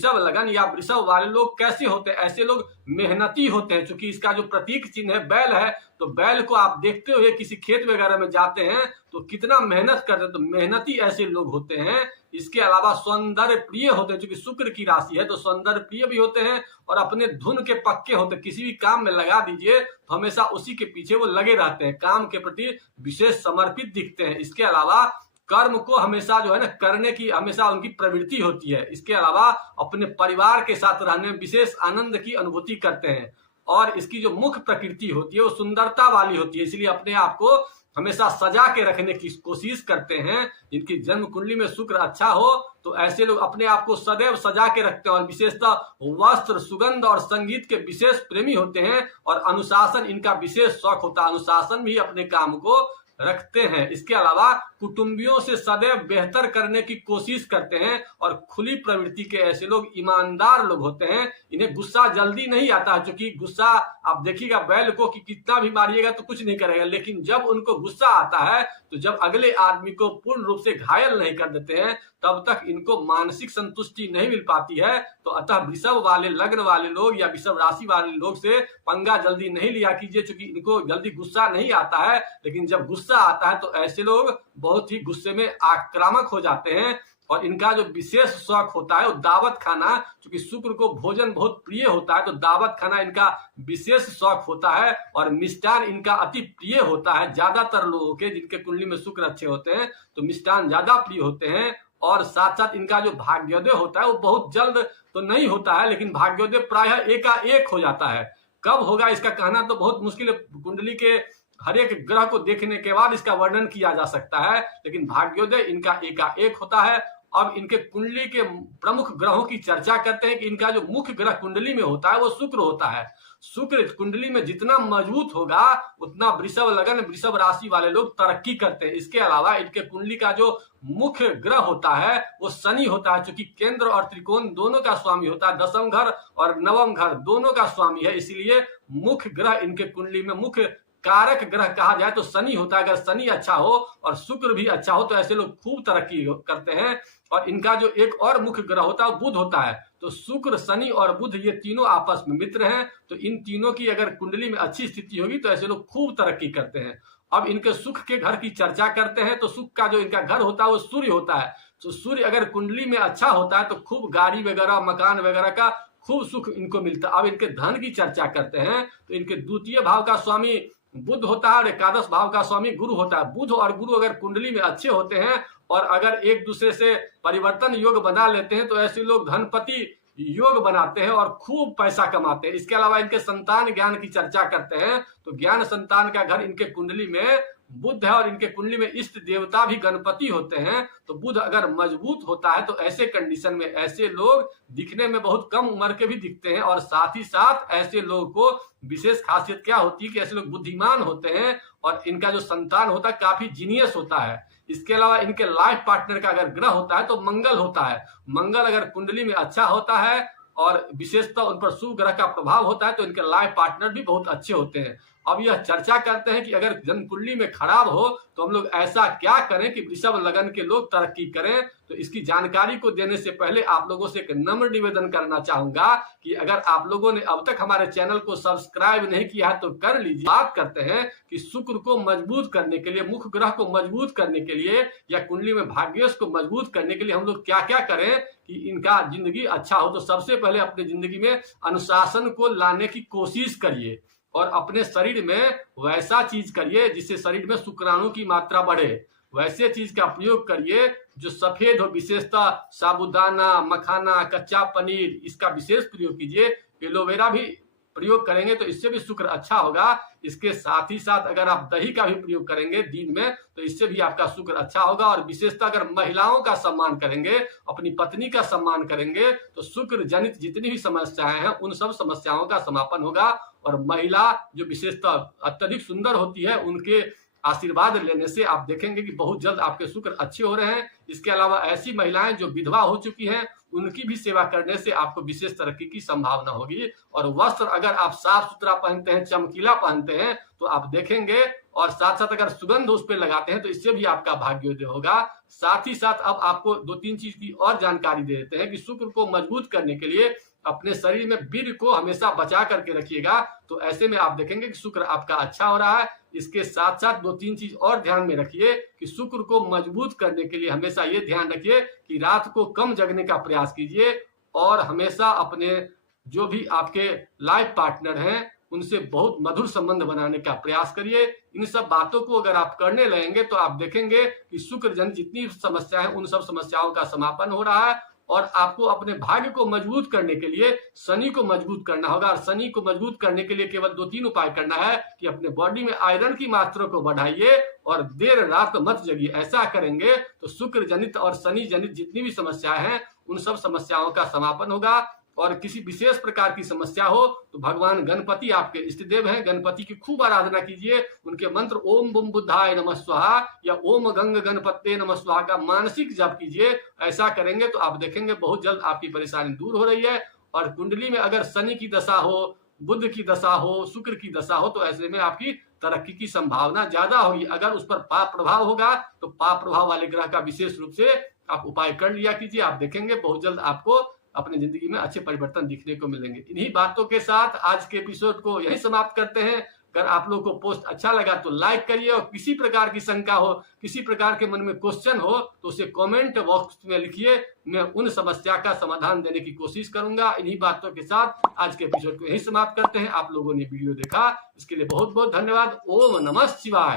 वृषभ लगन या वृषभ वाले लोग कैसे होते हैं? ऐसे लोग मेहनती होते हैं। चूंकि इसका जो प्रतीक चिन्ह है बैल है, तो बैल को आप देखते हुए किसी खेत वगैरह में जाते हैं तो कितना मेहनत करते हैं, तो मेहनती ऐसे लोग होते हैं। इसके अलावा सौंदर्य प्रिय होते हैं, क्योंकि शुक्र की राशि है तो सौंदर्य प्रिय भी होते हैं और अपने धुन के पक्के होते हैं। किसी भी काम में लगा दीजिए तो हमेशा उसी के पीछे वो लगे रहते हैं, काम के प्रति विशेष समर्पित दिखते हैं। इसके अलावा कर्म को हमेशा जो है ना करने की हमेशा उनकी प्रवृत्ति होती है। इसके अलावा अपने परिवार के साथ रहने में विशेष आनंद की अनुभूति करते हैं और इसकी जो मुख्य प्रकृति होती है वो सुंदरता वाली होती है, इसलिए अपने आप को हमेशा सजा के रखने की कोशिश करते हैं। जिनकी जन्म कुंडली में शुक्र अच्छा हो तो ऐसे लोग अपने आप को सदैव सजा के रखते हैं और विशेषतः वस्त्र, सुगंध और संगीत के विशेष प्रेमी होते हैं और अनुशासन इनका विशेष शौक होता है। अनुशासन भी अपने काम को रखते हैं। इसके अलावा कुटुंबियों से सदैव बेहतर करने की कोशिश करते हैं और खुली प्रवृत्ति के ऐसे लोग ईमानदार लोग होते हैं। इन्हें गुस्सा जल्दी नहीं आता है, क्योंकि गुस्सा आप देखिएगा बैल को कि कितना भी मारिएगा तो कुछ नहीं करेगा, लेकिन जब उनको गुस्सा आता है तो जब अगले आदमी को पूर्ण रूप से घायल नहीं कर देते हैं तब तक इनको मानसिक संतुष्टि नहीं मिल पाती है। तो अतः वृषभ वाले लग्न वाले लोग या वृषभ राशि वाले लोग से पंगा जल्दी नहीं लिया कीजिए, क्योंकि इनको जल्दी गुस्सा नहीं आता है। लेकिन जब गुस्सा आता है तो ऐसे लोग बहुत ही गुस्से में आक्रामक हो जाते हैं और इनका जो विशेष शौक होता है वो दावत खाना, क्योंकि शुक्र को भोजन बहुत प्रिय होता है तो दावत खाना इनका विशेष शौक होता है और मिष्टान इनका अति प्रिय होता है। ज्यादातर लोगों के जिनके कुंडली में शुक्र अच्छे होते हैं तो मिष्टान ज्यादा प्रिय होते हैं। और साथ साथ इनका जो भाग्योदय होता है वो बहुत जल्द तो नहीं होता है, लेकिन भाग्योदय प्रायः एकाएक हो जाता है। कब होगा इसका कहना तो बहुत मुश्किल है, कुंडली के हर एक ग्रह को देखने के बाद इसका वर्णन किया जा सकता है, लेकिन भाग्योदय इनका एकाएक होता है। अब इनके कुंडली के प्रमुख ग्रहों की चर्चा करते हैं कि इनका जो मुख्य ग्रह कुंडली में होता है वो शुक्र होता है। शुक्र कुंडली में जितना मजबूत होगा उतना वृषभ लगन वृषभ राशि वाले लोग तरक्की करते हैं। इसके अलावा इनके कुंडली का जो मुख्य ग्रह होता है वो शनि होता है, क्योंकि केंद्र और त्रिकोण दोनों का स्वामी होता है, दसम घर और नवम घर दोनों का स्वामी है। इसीलिए मुख्य ग्रह इनके कुंडली में मुख्य कारक ग्रह कहा जाए तो शनि होता है। अगर शनि अच्छा हो और शुक्र भी अच्छा हो तो ऐसे लोग खूब तरक्की करते हैं। और इनका जो एक और मुख्य ग्रह होता है बुध होता है, तो शुक्र, शनि और बुध ये तीनों आपस में मित्र हैं, तो इन तीनों की अगर कुंडली में अच्छी स्थिति होगी तो ऐसे लोग खूब तरक्की करते हैं। अब इनके सुख के घर की चर्चा करते हैं, तो सुख का जो इनका घर होता है वो सूर्य होता है। तो सूर्य अगर कुंडली में अच्छा होता है तो खूब गाड़ी वगैरह, मकान वगैरह का खूब सुख इनको मिलता है। अब इनके धन की चर्चा करते हैं तो इनके द्वितीय भाव का स्वामी बुध होता है और एकादश भाव का स्वामी गुरु होता है। बुध और गुरु अगर कुंडली में अच्छे होते हैं और अगर एक दूसरे से परिवर्तन योग बना लेते हैं तो ऐसे लोग धनपति योग बनाते हैं और खूब पैसा कमाते हैं। इसके अलावा इनके संतान ज्ञान की चर्चा करते हैं तो ज्ञान संतान का घर इनके कुंडली में बुध है और इनके कुंडली में इष्ट देवता भी गणपति होते हैं। तो बुध अगर मजबूत होता है तो ऐसे कंडीशन में ऐसे लोग दिखने में बहुत कम उम्र के भी दिखते हैं और साथ ही साथ ऐसे लोगों को विशेष खासियत क्या होती है कि ऐसे लोग बुद्धिमान होते हैं और इनका जो संतान होता है काफी जीनियस होता है। इसके अलावा इनके लाइफ पार्टनर का अगर ग्रह होता है तो मंगल होता है। मंगल अगर कुंडली में अच्छा होता है और विशेषतः उन पर शुभ ग्रह का प्रभाव होता है तो इनके लाइफ पार्टनर भी बहुत अच्छे होते हैं। अब यह चर्चा करते हैं कि अगर जन्म कुंडली में खराब हो तो हम लोग ऐसा क्या करें कि वृषभ लगन के लोग तरक्की करें। तो इसकी जानकारी को देने से पहले आप लोगों से एक नम्र निवेदन करना चाहूंगा कि अगर आप लोगों ने अब तक हमारे चैनल को सब्सक्राइब नहीं किया है तो कर लीजिए। बात करते हैं कि शुक्र को मजबूत करने के लिए, मुख्य ग्रह को मजबूत करने के लिए या कुंडली में भाग्यश को मजबूत करने के लिए हम लोग क्या क्या करें कि इनका जिंदगी अच्छा हो। तो सबसे पहले अपनी जिंदगी में अनुशासन को लाने की कोशिश करिए और अपने शरीर में वैसा चीज करिए जिससे शरीर में शुक्राणु की मात्रा बढ़े। वैसे चीज का प्रयोग करिए जो सफेद हो, विशेषतः साबूदाना, मखाना, कच्चा पनीर, इसका विशेष प्रयोग कीजिए। एलोवेरा भी प्रयोग करेंगे तो इससे भी शुक्र अच्छा होगा। इसके साथ ही साथ अगर आप दही का भी प्रयोग करेंगे दिन में तो इससे भी आपका शुक्र अच्छा होगा। और विशेषतः अगर महिलाओं का सम्मान करेंगे, अपनी पत्नी का सम्मान करेंगे तो शुक्र जनित जितनी भी समस्याएं हैं उन सब समस्याओं का समापन होगा। और महिला जो विशेषतः अत्यधिक सुंदर होती है उनके आशीर्वाद लेने से आप देखेंगे कि बहुत जल्द आपके शुक्र अच्छे हो रहे हैं। इसके अलावा ऐसी महिलाएं जो विधवा हो चुकी हैं उनकी भी सेवा करने से आपको विशेष तरक्की की संभावना होगी। और वस्त्र अगर आप साफ सुथरा पहनते हैं, चमकीला पहनते हैं तो आप देखेंगे, और साथ साथ अगर सुगंध उस पर लगाते हैं तो इससे भी आपका भाग्योदय होगा। साथ ही साथ अब आपको 2-3 चीज की और जानकारी दे देते हैं कि शुक्र को मजबूत करने के लिए अपने शरीर में वीर्य को हमेशा बचा करके रखिएगा। तो ऐसे में आप देखेंगे कि शुक्र आपका अच्छा हो रहा है। इसके साथ साथ 2-3 चीज और ध्यान में रखिए कि शुक्र को मजबूत करने के लिए हमेशा ये ध्यान रखिए कि रात को कम जगने का प्रयास कीजिए और हमेशा अपने जो भी आपके लाइफ पार्टनर हैं उनसे बहुत मधुर संबंध बनाने का प्रयास करिए। इन सब बातों को अगर आप करने लगेंगे तो आप देखेंगे कि शुक्र जन जितनी समस्याएं हैं उन सब समस्याओं का समापन हो रहा है। और आपको अपने भाग्य को मजबूत करने के लिए शनि को मजबूत करना होगा। और शनि को मजबूत करने के लिए केवल 2-3 उपाय करना है कि अपने बॉडी में आयरन की मात्रा को बढ़ाइए और देर रात मत जगिए। ऐसा करेंगे तो शुक्र जनित और शनि जनित जितनी भी समस्याएं हैं उन सब समस्याओं का समापन होगा। और किसी विशेष प्रकार की समस्या हो तो भगवान गणपति आपके इष्ट देव हैं, गणपति की खूब आराधना कीजिए। उनके मंत्र ओम बुम बुद्धाय नमः स्वाहा या ओम गंग गणपते नमः स्वाहा का मानसिक जप कीजिए। ऐसा करेंगे तो आप देखेंगे बहुत जल्द आपकी परेशानी दूर हो रही है। और कुंडली में अगर शनि की दशा हो, बुध की दशा हो, शुक्र की दशा हो तो ऐसे में आपकी तरक्की की संभावना ज्यादा होगी। अगर उस पर पाप प्रभाव होगा तो पाप प्रभाव वाले ग्रह का विशेष रूप से आप उपाय कर लिया कीजिए। आप देखेंगे बहुत जल्द आपको अपनी जिंदगी में अच्छे परिवर्तन दिखने को मिलेंगे। इन्हीं बातों के साथ आज के एपिसोड को यही समाप्त करते हैं। अगर आप लोग को पोस्ट अच्छा लगा तो लाइक करिए और किसी प्रकार की शंका हो, किसी प्रकार के मन में क्वेश्चन हो तो उसे कमेंट बॉक्स में लिखिए। मैं उन समस्या का समाधान देने की कोशिश करूंगा। इन्हीं बातों के साथ आज के एपिसोड को यही समाप्त करते हैं। आप लोगों ने वीडियो देखा इसके लिए बहुत बहुत धन्यवाद। ओम नमः शिवाय।